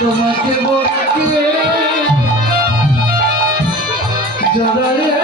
তোমাকে বলতে জড়ায়ে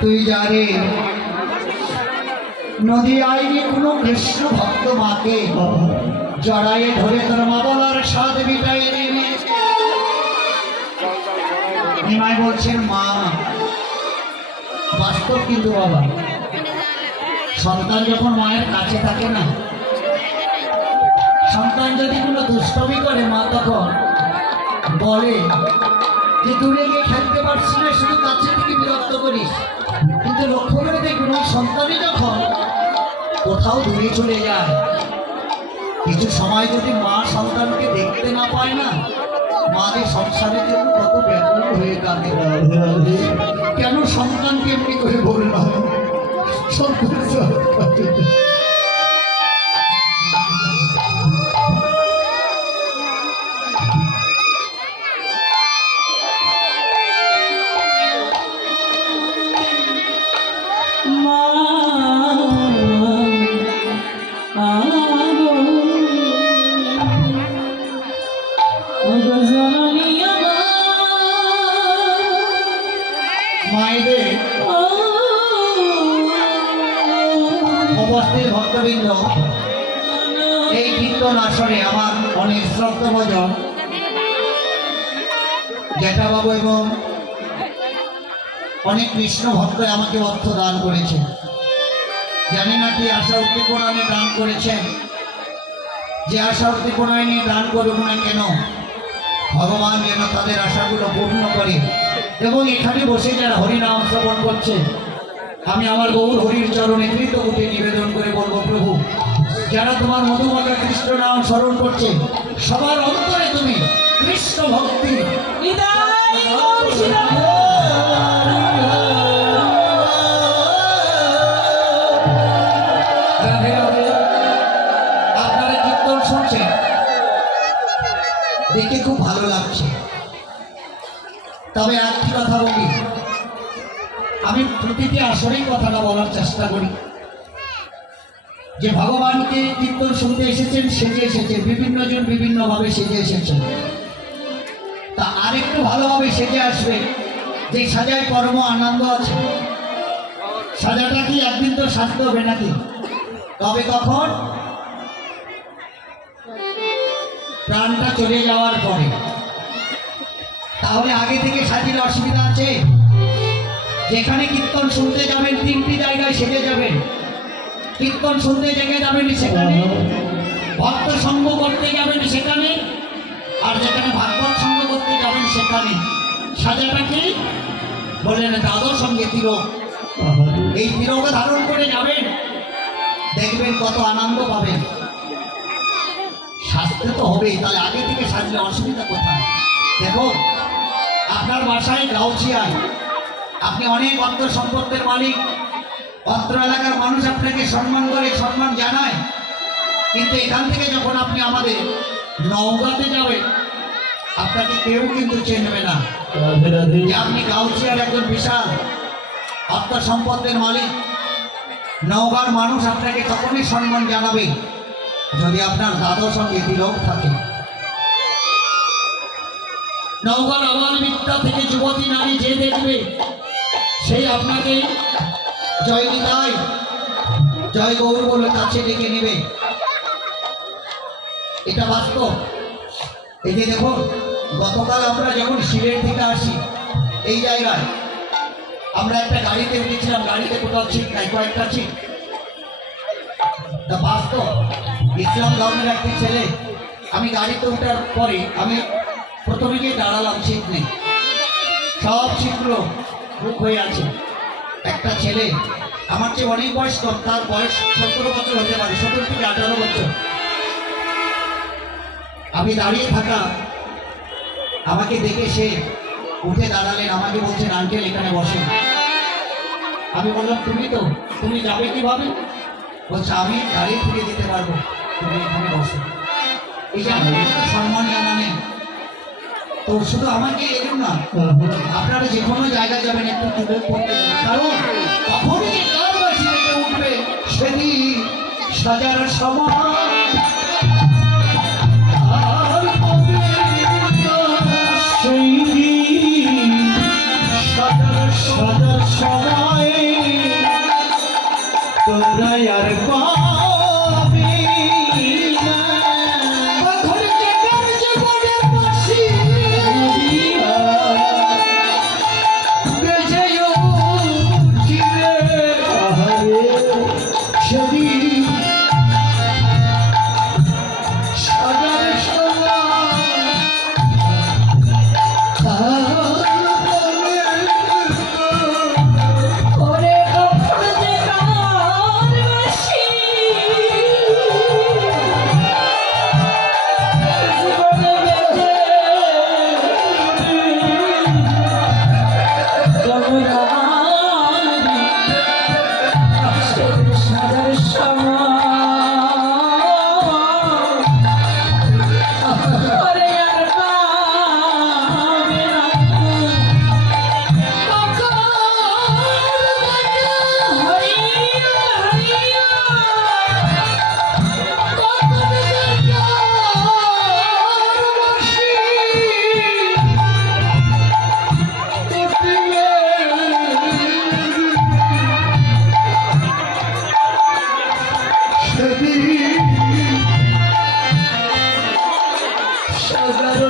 তুই জানে নদী আইনি কোনো কৃষ্ণ ভক্ত মাকে জড়াইয়ে ধরে তোর মাবলার স্বাদ মিটাই দিবি। নিমাই বলছেন মা বাস্তব কিন্তু বাবা সন্তান যখন মায়ের কাছে থাকে না, সন্তান যদি কোনো দুষ্টমি করে মা তখন বলে যে দূরে গিয়ে খেলতে পারছি না, শুধু কাছে থেকে বিরক্ত করিস। কিন্তু লক্ষ্য করে দেখুন সন্তানই যখন কোথাও দূরে চলে যায়, কিছু সময় যদি মা সন্তানকে দেখতে না পায় না, মাদের সংসারের জন্য কত ব্যাকুল হয়ে কাঁদে। কেন সন্তানকে এমনি করে বললাম মায়েদের উপস্থিত ভক্তবৃন্দ এই কীর্তন আসরে আমার অনেক শ্রদ্ধাভাজন জ্যাঠাবাবু এবং অনেক কৃষ্ণ ভক্ত আমাকে অর্থ দান করেছে। জানি না কি আশা উদ্দীপনা নিয়ে দান করেছেন, যে আশা উদ্দীপনা নিয়ে দান করুক না কেন, ভগবান যেন তাদের আশাগুলো পূর্ণ করে। এবং এখানে বসে যারা হরিনাম শ্রবণ করছে, আমি আমার গৌর হরির চরণে কৃতজ্ঞতা নিবেদন করে বলবো, প্রভু যারা তোমার মধুমাতা কৃষ্ণ নাম স্মরণ করছে, সবার অন্তরে তুমি কৃষ্ণ ভক্তি আপনারা কীর্তন শুনছেন দেখে খুব ভালো লাগছে। তবে একটি কথা বলি, আমি প্রতিটি আসরেই কথাটা বলার চেষ্টা করি যে ভগবানকে কীর্তন শুনতে এসেছেন, সেজে এসেছেন, বিভিন্ন জন বিভিন্নভাবে সেজে এসেছেন। তা আরেকটু ভালোভাবে সেজে আসবে, যে সাজায় কর্ম আনন্দ আছে। সাজাটা কি একদিন তো সাজতে হবে নাকি? তবে কখন? প্রাণটা চলে যাওয়ার পরে। তাহলে আগে থেকে সাজিলে অসুবিধা আছে? যেখানে কীর্তন শুনতে যাবেন তিনটি জায়গায় সেজে যাবেন। কীর্তন শুনতে জেগে যাবেন সেখানে, ভক্ত সঙ্গ করতে যাবেন সেখানে, আর যেখানে ভাগবত সঙ্গ করতে যাবেন সেখানে। সাজাটা কি বললেন? দাদর সঙ্গে তিলক। এই তিলক ধারণ করে যাবেন, দেখবেন কত আনন্দ পাবেন। সাজতে তো হবেই, তাহলে আগে থেকে সাজলে অসুবিধা কোথায়? দেখো, আপনার বাসায় গাউছিয়ায় আপনি অনেক অর্থ সম্পদের মালিক, অত্র এলাকার মানুষ আপনাকে সম্মান করে, সম্মান জানায়। কিন্তু এখান থেকে যখন আপনি আমাদের নওগাঁতে যাবেন, আপনাকে কেউ কিন্তু চিনবে না যে আপনি গাউছিয়ার একজন বিশাল অর্থ সম্পদের মালিক। নওগাঁর মানুষ আপনাকে তখনই সম্মান জানাবে যদি আপনার দাদার সঙ্গে তিলক থাকে। নওগাঁর আবাল বিদ্যা থেকে যুবতী নারী যে দেখবে, সেই আপনাকে জয় নিতাই, জয় গৌর বলে কাছে ডেকে নেবে। এটা বাস্তব। এই যে দেখুন, গতকাল আমরা যখন শিবের থেকে আসি, এই জায়গায় আমরা একটা গাড়িতে উঠেছিলাম। গাড়িতে কোথাও ছিট নাই, কয়েকটা ছিট। তা বাস্তব, ইসলাম ধর্মের একটি ছেলে, আমি গাড়িতে ওঠার পরে আমি প্রথমে গিয়ে দাঁড়ালাম, ছিট নেই, সব ছিটগুলো বুক হয়ে আছে। একটা ছেলে আমার চেয়ে অনেক বয়স কম, তার বয়স 17 বছর হতে পারে, 17 থেকে 18 বছর। আমি দাঁড়িয়ে থাকা, আমাকে দেখে সে উঠে দাঁড়ালেন, আমাকে বলছেন, আঙ্কেল এখানে বসেন। আমি বললাম, তুমি যাবে কিভাবে? বলছে, আমি গাড়ি থেকে যেতে পারবো, তুমি এখানে বসো। এই যে সম্মান জানালেন, তো শুধু আমাকে এরকম না, আপনারা যে কোনো জায়গায় যাবেন একটু তুলে পড়তে যাবেন, কারণ কখনই যে কার বাসি রেখে উঠবে সেদিন সাজার সময়। সাজার সময় তোমরা আর পাবে না। ওরে কখন যে কার বাসি এগারো